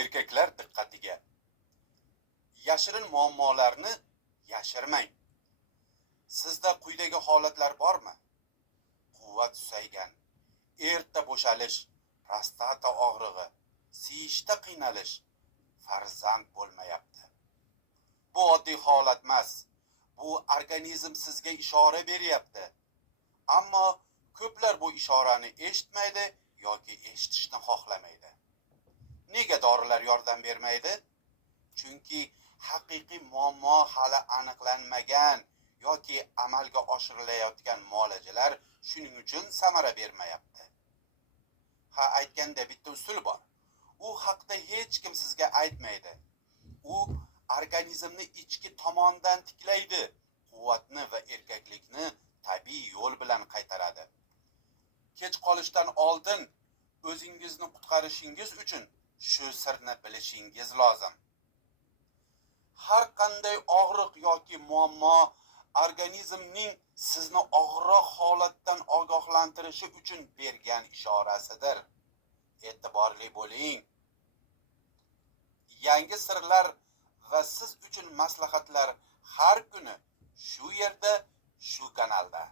Erkaklar diqqatiga. Yashirin muammolarni yashirmang. Sizda quyidagi holatlar bormi? Quvvat susaygan, erta bo'shalish, prostata og'rig'i, siyishda qiynalish, farzand bo'lmayapti. Bu oddiy holat emas. Bu organizm sizga ishora beryapti. Ammo ko'plar bu ishorani eshitmaydi yoki eshitishni xohlamaydi. Nega dorilar yordam bermaydi? Chunki haqiqiy muammo hali aniqlanmagan yoki amalga oshirilayotgan muolajalar shuning uchun samara bermayapti. Ha, aytganda bitta usul bor. U haqda hech kim sizga aytmaydi. U organizmni ichki tomondan tiklaydi, quvvatni va erkaklikni tabiiy yo'l bilan qaytaradi. Kech qolishdan oldin o'zingizni qutqarishingiz uchun shu sirni bilishingiz lozim. Har qanday og'riq yoki muammo organizmning sizni og'riq holatdan ogohlantirishi uchun bergan ishorasidir. E'tiborli bo'ling. Yangi sirlar va siz uchun maslahatlar har kuni shu yerda, shu kanalda.